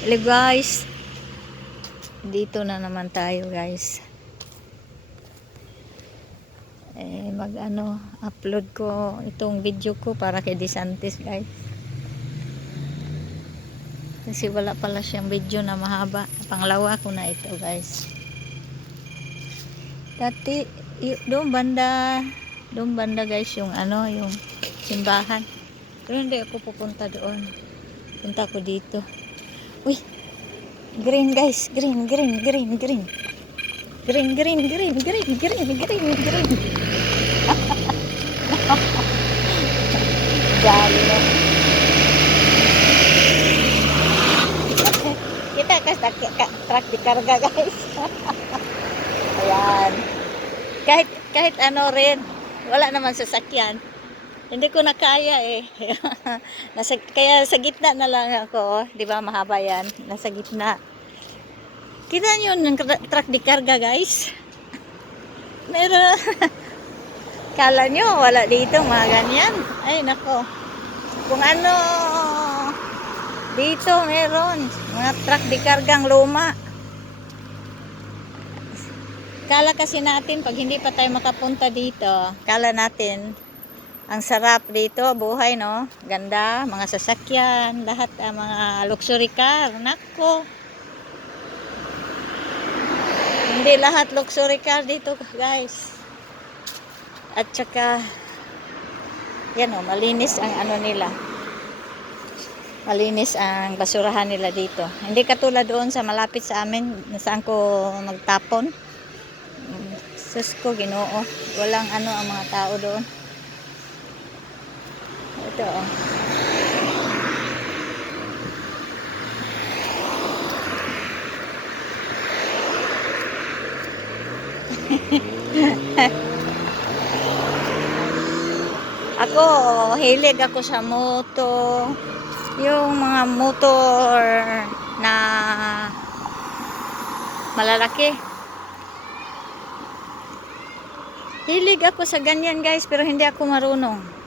Hello guys, dito na naman tayo guys. Upload ko itong video ko para kay DeSantis guys. Kasi wala pala siyang video na mahaba. Panglawa ko na ito guys. Dati doon banda guys yung yung simbahan. Pero hindi ako pupunta doon. Punta ko dito. Uy, green guys, green. Green. Jali na. Kita kasi truck di karga guys. Ayan. Kahit ano rin, wala naman sasakyan. Hindi ko na kaya eh. Kaya sa gitna na lang ako, 'di ba? Mahaba 'yan. Nasa gitna. Kita niyo yung truck di karga, guys. Meron. Kala nyo wala dito mga ganyan. Ay nako. Kung ano dito meron mga truck di kargang luma. Kala kasi natin pag hindi pa tayo makapunta dito, kala natin ang sarap dito, buhay no, ganda, mga sasakyan, lahat mga luxury car. Nako, hindi lahat luxury car dito guys. At saka yan o, malinis ang ano nila, malinis ang basurahan nila dito. Hindi katulad doon sa malapit sa amin saan ko magtapon. Sus ko Ginoo, walang ano ang mga tao doon. Ito oh. Ako, hilig ako sa moto. Yung mga motor na malalaki. Hilig ako sa ganyan guys, pero hindi ako marunong.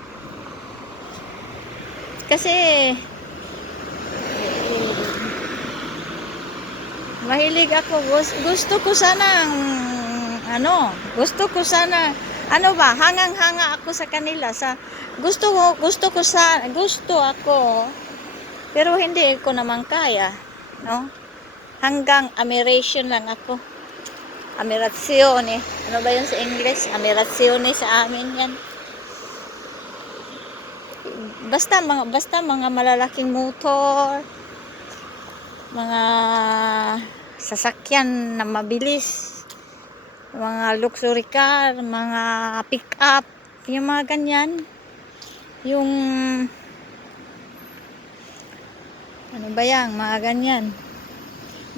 Kasi mahilig ako, gusto ko sana hangang-hanga ako sa kanila, gusto ako, pero hindi ko naman kaya, no? Hanggang admiration lang ako. Ammirazione. Ano ba yun sa English? Ammirazione sa amin yan. Basta mga malalaking motor, mga sasakyan na mabilis, mga luxury car, mga pick up, yung mga ganyan, yung ano ba yan, mga ganyan,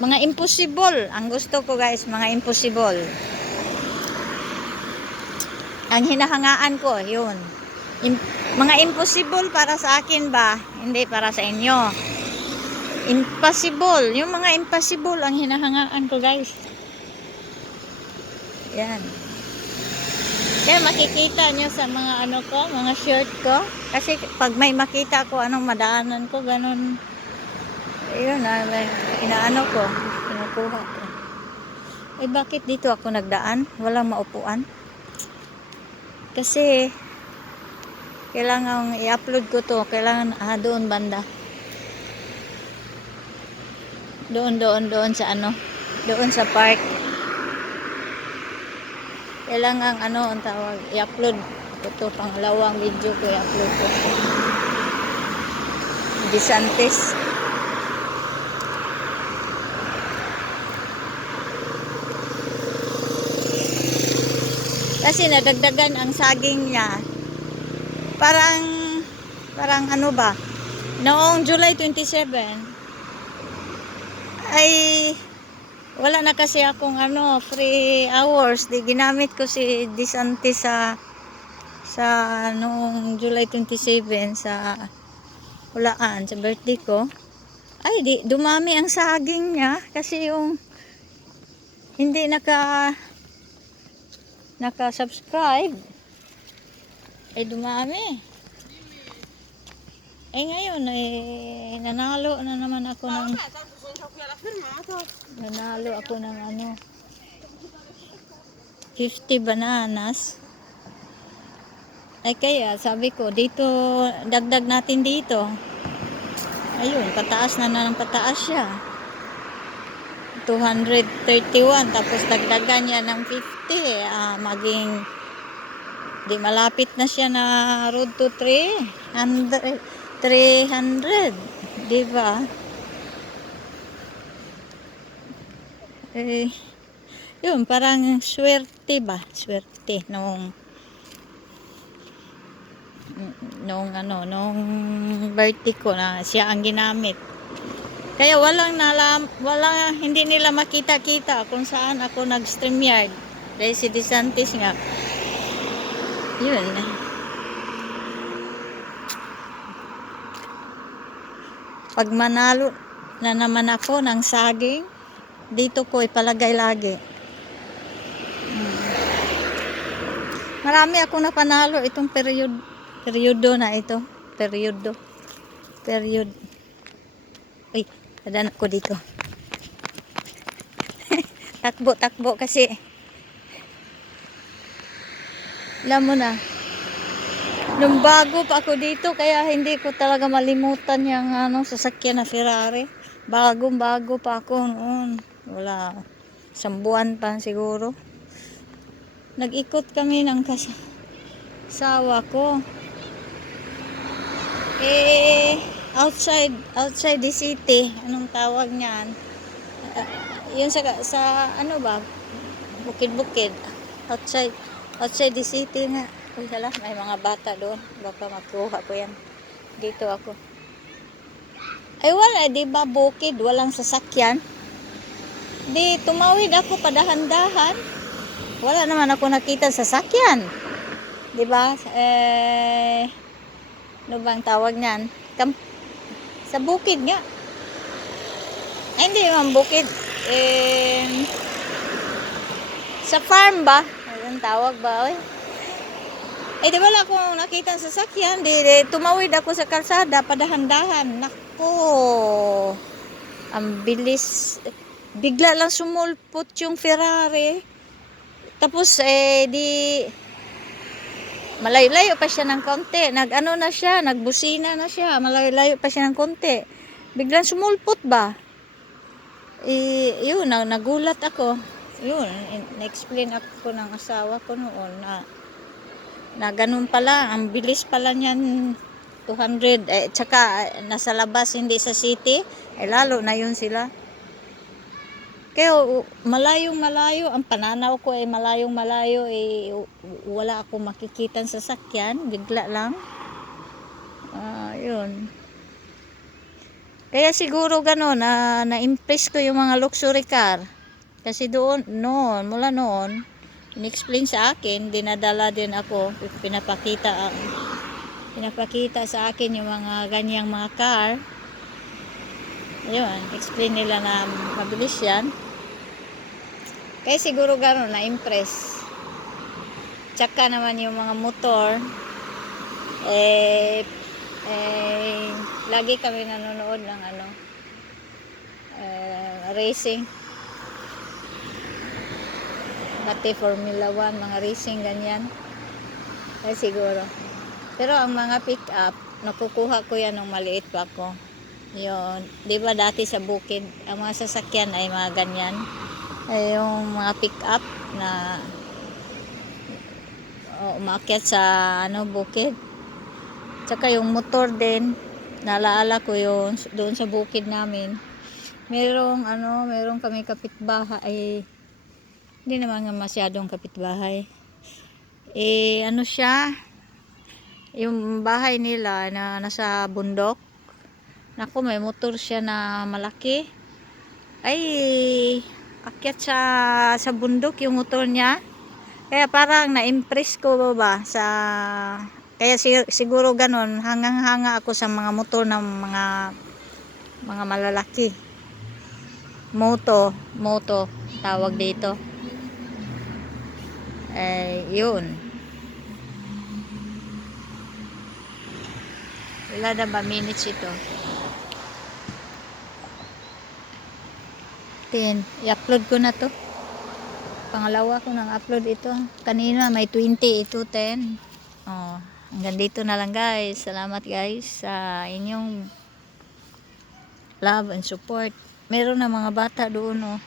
mga impossible ang gusto ko guys, mga impossible ang hinahangaan ko, yun. Mga impossible para sa akin ba, hindi para sa inyo. Impossible, yung mga impossible ang hinahangaan ko guys. Yan. Kaya makikita nyo sa mga ano ko, mga shirt ko. Kasi pag may makita ko anong madaanan ko, ganun. Ayun, inaano ko, kinukuha ko. Eh bakit dito ako nagdaan? Walang maupuan. Kasi kailangan i-upload ko to. Kailangan doon banda. Doon sa ano, doon sa park. Kailangan ang tawag, i-upload ko to, pangalawang video ko i-upload ko to. DeSantis. Kasi nadagdagan ang saging niya. Parang ano ba? Noong July 27 ay wala na kasi akong free hours. Di ginamit ko si DeSantis sa noong July 27 sa hulaan, sa birthday ko. Ay, dumami ang saging niya kasi yung hindi naka-subscribe. Ay dumami. Ngayon nanalo na naman ako ng Nanalo ako ng ano, 50 bananas. Ay kaya sabi ko dito, dagdag natin dito. Ayun, pataas na ng pataas siya. 231 tapos dagdagan niya ng 50, maging di malapit na siya na road to 300, di ba? Eh, yun, parang swerte ba? Swerte nung birthday ko na siya ang ginamit. Kaya hindi nila makita-kita kung saan ako nag-StreamYard. Dahil si DeSantis nga. Yun. Pag manalo na naman ako ng saging, dito ko ipalagay lagi. Marami akong napanalo itong peryodo na ito. Period. Uy, nadan ako dito. Takbo kasi. Alam mo na. Nung bago pa ako dito, kaya hindi ko talaga malimutan yung sasakyan na Ferrari. Bagong-bago pa ako noon. Wala. 1 buwan pa siguro. Nag-ikot kami ng kasawa ko. Outside the city. Anong tawag niyan? Yun sa ano ba? Bukid-bukid. Outside the city nga. Uy, hala, may mga bata doon. Baka makuha ko yan. Dito ako. Ay, wala. Di ba bukid? Walang sasakyan. Di, tumawid ako padahan-dahan. Wala naman ako nakita sasakyan. Di ba? Ano bang tawag niyan? Sa bukid nga. Ay, hindi naman bukid. Sa farm ba? Anong tawag ba? Di wala akong nakita sa sasakyan. Di, tumawid ako sa kalsada, padahan-dahan. Nako. Ang bilis. Bigla lang sumulpot yung Ferrari. Tapos, malayo-layo pa siya ng konti. Nagbusina na siya. Malayo-layo pa siya ng konti. Biglang sumulpot ba? Yun, nagulat ako. Yun, na-explain ako ng asawa ko noon na ganun pala, ang bilis pala niyan 200, tsaka nasa labas, hindi sa city, lalo na yun sila. Kaya malayong-malayo, ang pananaw ko malayong-malayo, wala akong makikitang sasakyan, bigla lang. Yun. Kaya siguro gano'n, na-impress ko yung mga luxury car. Kasi mula noon, in-explain sa akin, dinadala din ako, pinapakita sa akin yung mga ganyang mga car. Ayun, explain nila na mabilis yan. Kaya siguro gano'n, na-impress. Tsaka naman yung mga motor, lagi kami nanonood ng racing. Pati Formula 1, mga racing, ganyan. Kaya siguro. Pero ang mga pick-up, nakukuha ko yan nung maliit pa ako. Yun. Di ba dati sa bukid, ang mga sasakyan ay mga ganyan. Yung mga pick-up na umakyat sa bukid. Tsaka yung motor din, naalala ko yun, doon sa bukid namin. Merong kami kapitbahay, hindi naman masyadong kapitbahay. Siya, yung bahay nila na nasa bundok. Naku, may motor siya na malaki. Akyat sa bundok yung motor niya. Kaya parang na-impress ko ba kaya siguro ganon, hangang-hanga ako sa mga motor ng mga malalaki. Moto tawag dito. Yun. Wala na ba minutes ito? 10. I-upload ko na to. Pangalawa ko nang upload ito. Kanina may 20, ito 10. Oh, hanggang dito na lang guys. Salamat guys sa inyong love and support. Meron na mga bata doon oh.